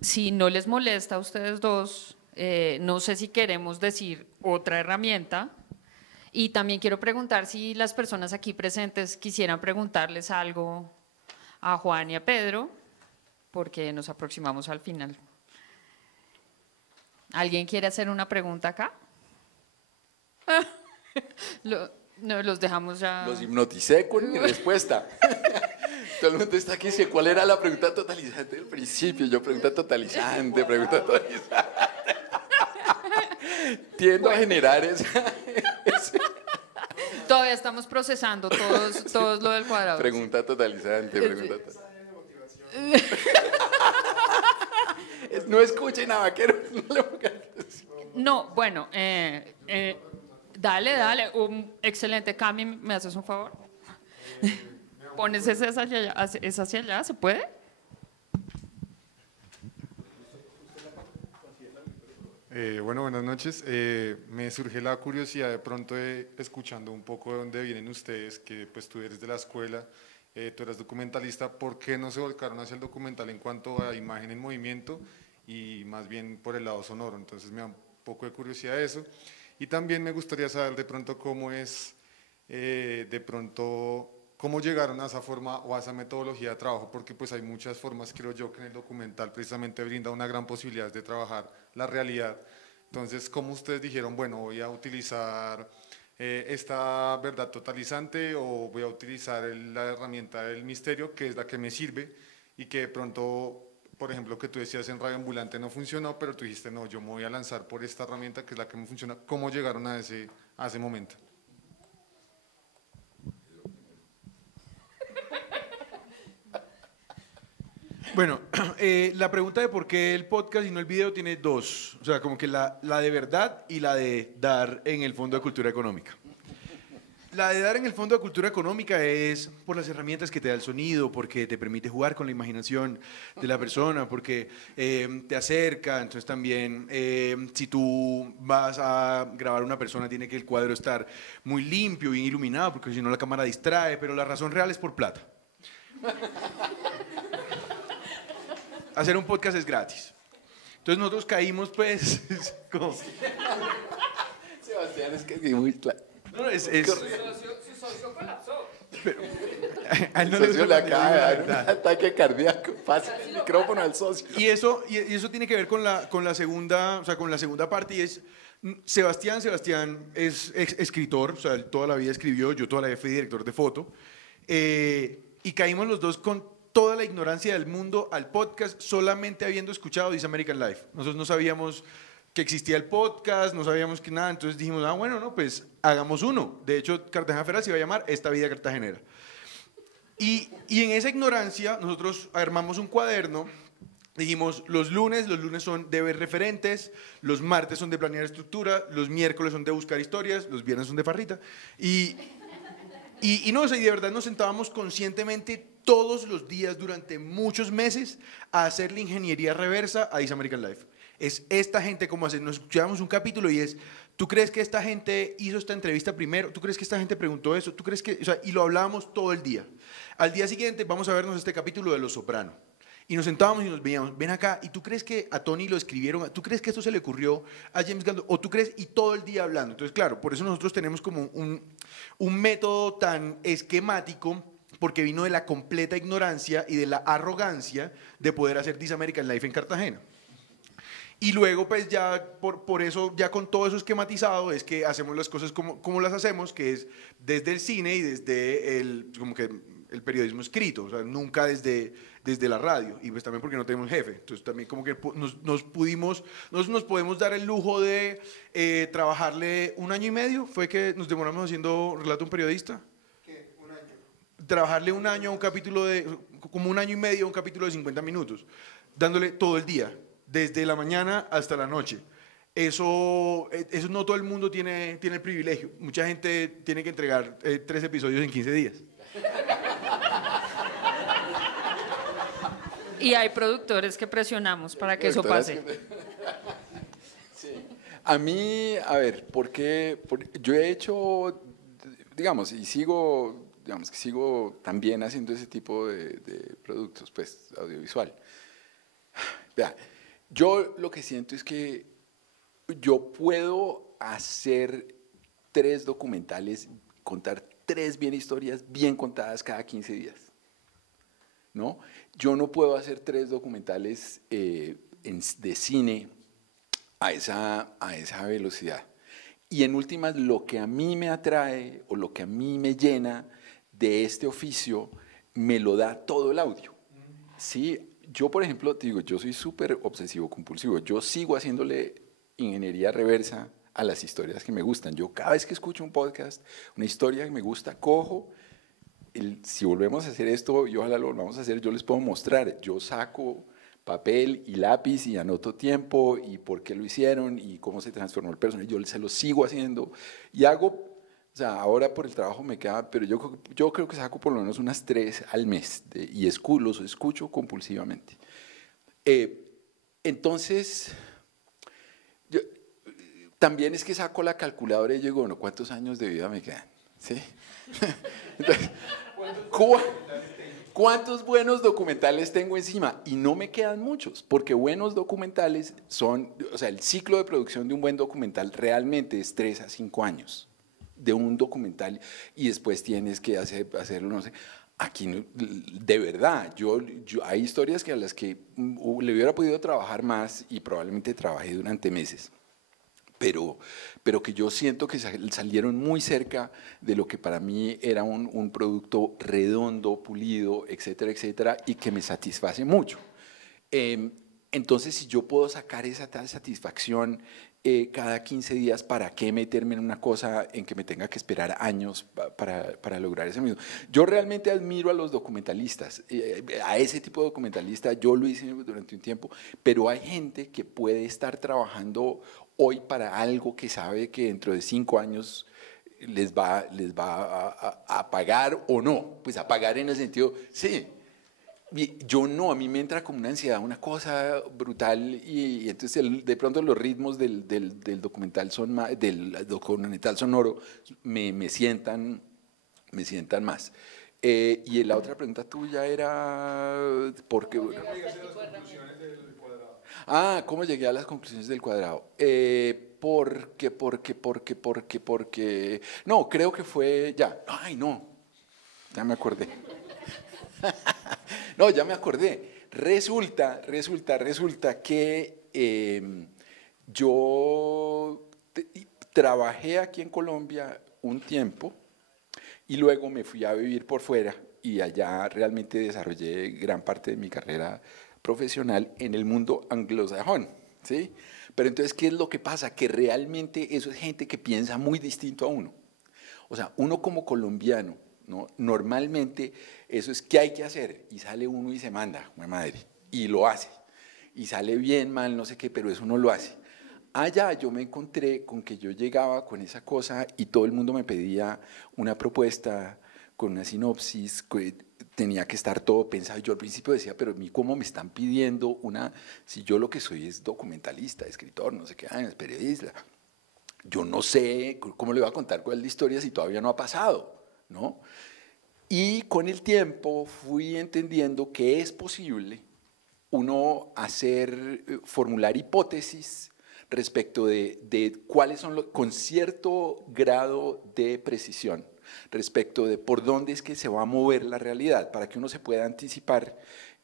Si no les molesta a ustedes dos, no sé si queremos decir otra herramienta. Y también quiero preguntar si las personas aquí presentes quisieran preguntarles algo a Juan y a Pedro, porque nos aproximamos al final. ¿Alguien quiere hacer una pregunta acá? No, los dejamos ya. Los hipnoticé con mi respuesta. Todo el mundo está aquí, dice, ¿cuál era la pregunta totalizante del principio? Yo pregunta totalizante. Tiendo a generar ese... Todavía estamos procesando todos lo del cuadrado. Pregunta totalizante. No escuchen a Vaquero. No, bueno, dale, excelente. Cami, ¿me haces un favor? ¿Pones ese hacia allá? ¿Se puede? Bueno, buenas noches. Me surge la curiosidad de pronto escuchando un poco de dónde vienen ustedes, que pues tú eres de la escuela, tú eres documentalista, ¿por qué no se volcaron hacia el documental en cuanto a imagen en movimiento y más bien por el lado sonoro? Entonces me da un poco de curiosidad eso. Y también me gustaría saber de pronto cómo es, cómo llegaron a esa forma o a esa metodología de trabajo, porque pues hay muchas formas, creo yo, que en el documental precisamente brinda una gran posibilidad de trabajar la realidad. Entonces, ¿cómo ustedes dijeron, bueno, voy a utilizar esta verdad totalizante o voy a utilizar la herramienta del misterio, que es la que me sirve y que de pronto, por ejemplo, que tú decías en Radio Ambulante no funcionó, pero tú dijiste, no, yo me voy a lanzar por esta herramienta que es la que me funciona? ¿Cómo llegaron a ese momento? Bueno, la pregunta de por qué el podcast y no el video tiene dos. O sea, como que la de verdad y la de dar en el Fondo de Cultura Económica. La de dar en el Fondo de Cultura Económica es por las herramientas que te da el sonido, porque te permite jugar con la imaginación de la persona, porque te acerca. Entonces también, si tú vas a grabar una persona, tiene que el cuadro estar muy limpio, bien iluminado, porque si no la cámara distrae, pero la razón real es por plata. Hacer un podcast es gratis. Entonces nosotros caímos, pues, como... Sebastián, es que es muy claro. No, Su socio colapsó. Pero, a él no El socio le acaba de dar un verdad. ataque cardíaco. Pasa el micrófono al socio. Y eso tiene que ver con la segunda, o sea, con la segunda parte, y es Sebastián es escritor, o sea, él toda la vida escribió, yo toda la vida fui director de foto, y caímos los dos con toda la ignorancia del mundo al podcast, solamente habiendo escuchado This American Life. Nosotros no sabíamos que existía el podcast, no sabíamos que nada, entonces dijimos, bueno, no, pues hagamos uno. De hecho, Cartagena Fera se iba a llamar Esta Vida Cartagenera. Y en esa ignorancia nosotros armamos un cuaderno. Dijimos, los lunes son de ver referentes, los martes son de planear estructura, los miércoles son de buscar historias, los viernes son de farrita. Y no, o sea, y de verdad nos sentábamos conscientemente todos los días durante muchos meses a hacer la ingeniería reversa a This American Life. Es esta gente como hace, nos escuchamos un capítulo y es, ¿tú crees que esta gente hizo esta entrevista primero? ¿Tú crees que esta gente preguntó eso? ¿Tú crees que...? O sea, y lo hablábamos todo el día. Al día siguiente vamos a vernos este capítulo de Los Soprano. Y nos sentábamos y nos veíamos, ven acá, ¿y tú crees que a Tony lo escribieron? ¿Tú crees que esto se le ocurrió a James Galdo? ¿O tú crees? Y todo el día hablando. Entonces, claro, por eso nosotros tenemos como un método tan esquemático, porque vino de la completa ignorancia y de la arrogancia de poder hacer This American Life en Cartagena. Y luego, pues ya por eso, ya con todo eso esquematizado, es que hacemos las cosas como las hacemos, que es desde el cine y desde el periodismo escrito, o sea, nunca desde la radio, y pues también porque no tenemos jefe. Entonces también como que nosotros nos podemos dar el lujo de trabajarle 1 año y medio, fue que nos demoramos haciendo Relato a un periodista. ¿Qué? ¿1 año? Trabajarle 1 año a un capítulo como 1 año y medio a un capítulo de 50 minutos, dándole todo el día, desde la mañana hasta la noche. Eso no todo el mundo tiene el privilegio. Mucha gente tiene que entregar 3 episodios en 15 días. Y hay productores que presionamos para que eso pase. Sí. A mí, a ver, porque yo he hecho, digamos, y sigo también haciendo ese tipo de productos, pues, audiovisual. Vea, yo lo que siento es que yo puedo hacer 3 documentales, contar 3 bien historias bien contadas cada 15 días, ¿no? Yo no puedo hacer 3 documentales de cine a esa velocidad. Y en últimas, lo que a mí me atrae o lo que a mí me llena de este oficio, me lo da todo el audio. ¿Sí? Yo, por ejemplo, te digo, yo soy súper obsesivo compulsivo. Yo sigo haciéndole ingeniería reversa a las historias que me gustan. Yo cada vez que escucho un podcast, una historia que me gusta, cojo, si volvemos a hacer esto, y ojalá lo volvamos a hacer, yo les puedo mostrar. Yo saco papel y lápiz y anoto tiempo y por qué lo hicieron y cómo se transformó el personaje. Yo se lo sigo haciendo y hago, o sea, ahora por el trabajo me queda, pero yo creo que saco por lo menos unas 3 al mes y los escucho compulsivamente. Entonces, también es que saco la calculadora y digo, bueno, ¿cuántos años de vida me quedan? ¿Sí? Entonces, ¿cuántos buenos documentales tengo encima? Y no me quedan muchos, porque buenos documentales son, o sea, el ciclo de producción de un buen documental realmente es 3 a 5 años de un documental y después tienes que hacerlo, no sé. Aquí, de verdad, hay historias a las que le hubiera podido trabajar más y probablemente trabajé durante meses. Pero que yo siento que salieron muy cerca de lo que para mí era un producto redondo, pulido, etcétera, etcétera, y que me satisface mucho. Entonces, si yo puedo sacar esa tal satisfacción cada 15 días, ¿para qué meterme en una cosa en que me tenga que esperar años para lograr ese mismo? Yo realmente admiro a los documentalistas, a ese tipo de documentalista, yo lo hice durante un tiempo, pero hay gente que puede estar trabajando hoy para algo que sabe que dentro de 5 años les va a pagar o no, pues a pagar en el sentido, sí. Yo no, a mí me entra como una ansiedad, una cosa brutal y entonces de pronto los ritmos del documental sonoro me sientan más. Y la otra pregunta tuya era ¿por qué? ¿Cómo llegué a las conclusiones del Cuadrado? Porque, no, creo que fue, ya me acordé. No, ya me acordé. Resulta que yo trabajé aquí en Colombia un tiempo y luego me fui a vivir por fuera y allá realmente desarrollé gran parte de mi carrera profesional en el mundo anglosajón, ¿sí? Pero entonces, ¿qué es lo que pasa? Que realmente eso es gente que piensa muy distinto a uno. O sea, uno como colombiano, ¿no? Normalmente eso es ¿qué hay que hacer? Y sale uno y se manda, mi madre, y lo hace. Y sale bien, mal, no sé qué, pero eso no lo hace. Allá yo me encontré con que yo llegaba con esa cosa y todo el mundo me pedía una propuesta con una sinopsis, que tenía que estar todo pensado. Yo al principio decía, pero a mí cómo me están pidiendo si yo lo que soy es documentalista, escritor, no sé qué, periodista. Yo no sé cómo le voy a contar cuál es la historia si todavía no ha pasado, ¿no? Y con el tiempo fui entendiendo que es posible uno formular hipótesis respecto de cuáles son con cierto grado de precisión, respecto de por dónde es que se va a mover la realidad, para que uno se pueda anticipar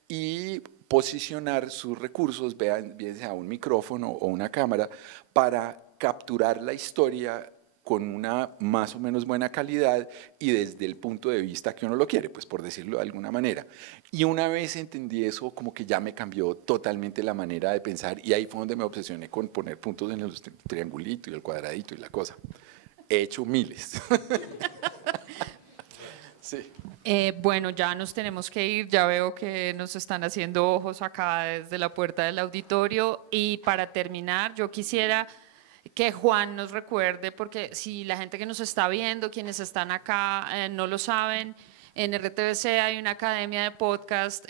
y posicionar sus recursos, bien sea un micrófono o una cámara, para capturar la historia con una más o menos buena calidad y desde el punto de vista que uno lo quiere, pues por decirlo de alguna manera. Y una vez entendí eso, como que ya me cambió totalmente la manera de pensar y ahí fue donde me obsesioné con poner puntos en el triangulito y el cuadradito y la cosa. He hecho miles. Sí. Bueno, ya nos tenemos que ir, ya veo que nos están haciendo ojos acá desde la puerta del auditorio y para terminar yo quisiera que Juan nos recuerde, porque si la gente que nos está viendo, quienes están acá no lo saben, en RTBC hay una academia de podcast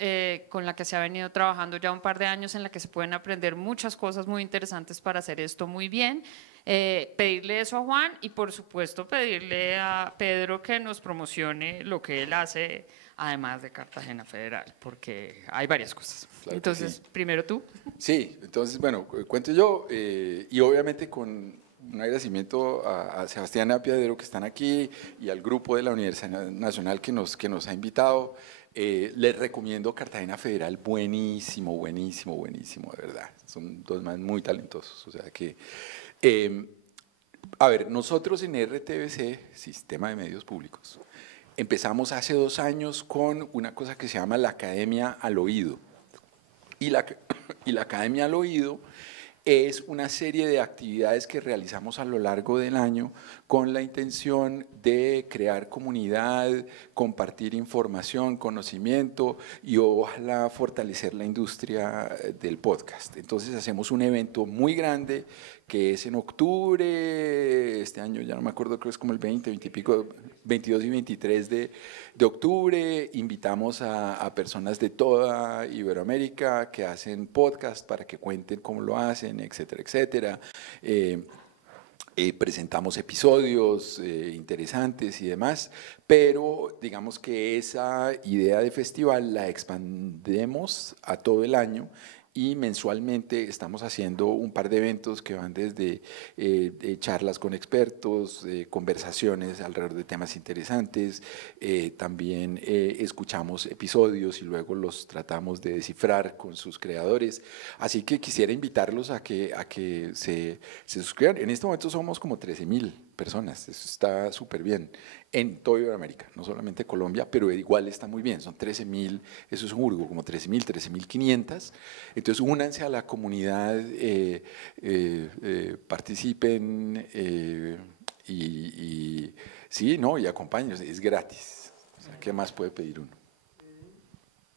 con la que se ha venido trabajando ya un par de años en la que se pueden aprender muchas cosas muy interesantes para hacer esto muy bien. Pedirle eso a Juan y por supuesto pedirle a Pedro que nos promocione lo que él hace además de Cartagena Federal, porque hay varias cosas. Claro. Entonces, Sí. Primero tú. Sí, entonces, bueno, cuento yo y obviamente con un agradecimiento a Sebastián y a Piedro que están aquí y al grupo de la Universidad Nacional que nos ha invitado. Les recomiendo Cartagena Federal, buenísimo, buenísimo, buenísimo, de verdad. Son dos más muy talentosos, o sea que… a ver, nosotros en RTBC, Sistema de Medios Públicos, empezamos hace 2 años con una cosa que se llama la Academia al Oído. Y la Academia al Oído es una serie de actividades que realizamos a lo largo del año con la intención de crear comunidad, compartir información, conocimiento y ojalá fortalecer la industria del podcast. Entonces hacemos un evento muy grande que es en octubre, este año ya no me acuerdo, creo que es como el 20 y pico, 22 y 23 de octubre. Invitamos a personas de toda Iberoamérica que hacen podcast para que cuenten cómo lo hacen, etcétera, etcétera. Presentamos episodios interesantes y demás, pero digamos que esa idea de festival la expandemos a todo el año y mensualmente estamos haciendo un par de eventos que van desde charlas con expertos, conversaciones alrededor de temas interesantes, también escuchamos episodios y luego los tratamos de descifrar con sus creadores. Así que quisiera invitarlos a que se suscriban. En este momento somos como 13.000 personas, eso está súper bien, en toda Iberoamérica, no solamente Colombia, pero igual está muy bien, son 13.000, eso es un hurgo, como 13.000, 13.500, entonces únanse a la comunidad, participen y sí, no, y acompáñenos, es gratis, o sea, ¿qué más puede pedir uno?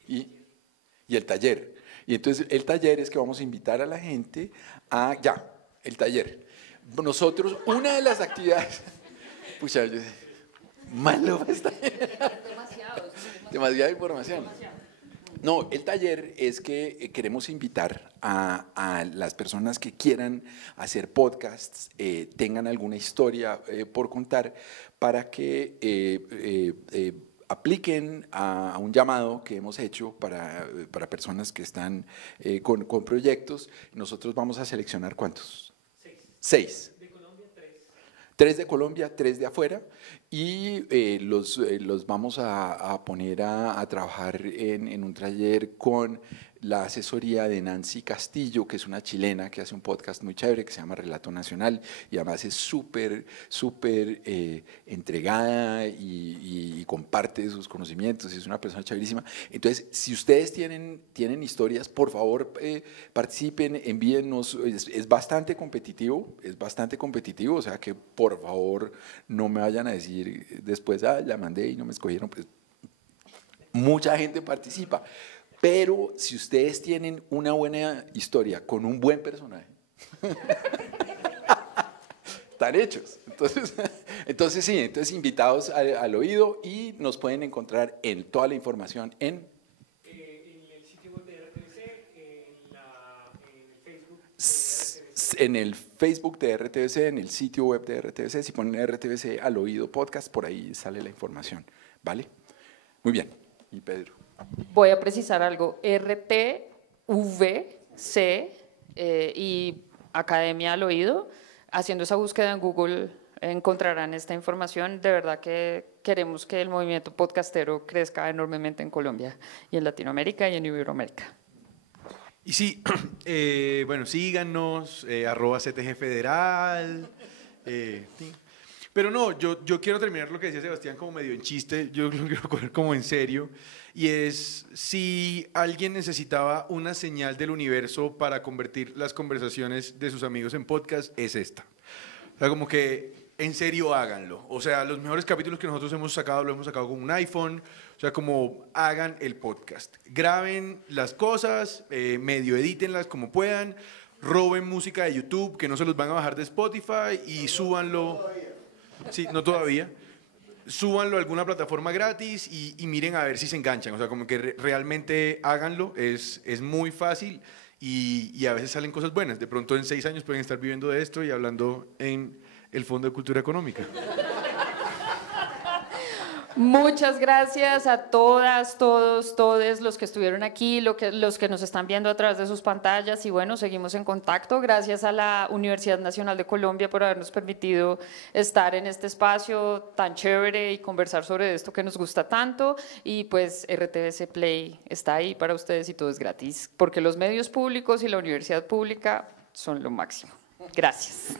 Y el taller, y entonces el taller es que vamos a invitar a la gente a, el taller. Nosotros, una de las actividades, pucha, malo está. Demasiada información. No, el taller es que queremos invitar a las personas que quieran hacer podcasts, tengan alguna historia por contar, para que apliquen a un llamado que hemos hecho para personas que están con proyectos. Nosotros vamos a seleccionar ¿cuántos? 6. De Colombia, 3. 3 de Colombia, 3 de afuera, y los vamos a poner a trabajar en un taller con la asesoría de Nancy Castillo, que es una chilena que hace un podcast muy chévere que se llama Relato Nacional y además es súper entregada y comparte sus conocimientos, y es una persona chéverísima. Entonces, si ustedes tienen historias, por favor participen, envíennos, es bastante competitivo, o sea que por favor no me vayan a decir después, la mandé y no me escogieron, pues mucha gente participa. Pero si ustedes tienen una buena historia con un buen personaje, están hechos. Entonces sí, invitados al oído, y nos pueden encontrar en toda la información en el sitio web de RTBC, en el Facebook de RTBC, en el sitio web de RTBC. Si ponen RTBC al oído podcast, por ahí sale la información, ¿vale? Muy bien. Y Pedro. Voy a precisar algo, RT y Academia al Oído. Haciendo esa búsqueda en Google encontrarán esta información. De verdad que queremos que el movimiento podcastero crezca enormemente en Colombia y en Latinoamérica y en Iberoamérica. Y sí, bueno, síganos, @CTG Federal. Pero no, yo quiero terminar lo que decía Sebastián como medio en chiste, yo lo quiero coger como en serio, y es si alguien necesitaba una señal del universo para convertir las conversaciones de sus amigos en podcast, es esta. O sea, como que en serio háganlo. O sea, los mejores capítulos que nosotros hemos sacado, lo hemos sacado con un iPhone. O sea, como hagan el podcast. Graben las cosas, medio edítenlas como puedan, roben música de YouTube, que no se los van a bajar de Spotify y súbanlo. Sí, no todavía. Súbanlo a alguna plataforma gratis y miren a ver si se enganchan. O sea, como que realmente háganlo. Es muy fácil y a veces salen cosas buenas. De pronto en 6 años pueden estar viviendo de esto y hablando en el Fondo de Cultura Económica. Muchas gracias a todas, todos los que estuvieron aquí, los que nos están viendo a través de sus pantallas y bueno, seguimos en contacto. Gracias a la Universidad Nacional de Colombia por habernos permitido estar en este espacio tan chévere y conversar sobre esto que nos gusta tanto y pues RTBC Play está ahí para ustedes y todo es gratis porque los medios públicos y la universidad pública son lo máximo. Gracias.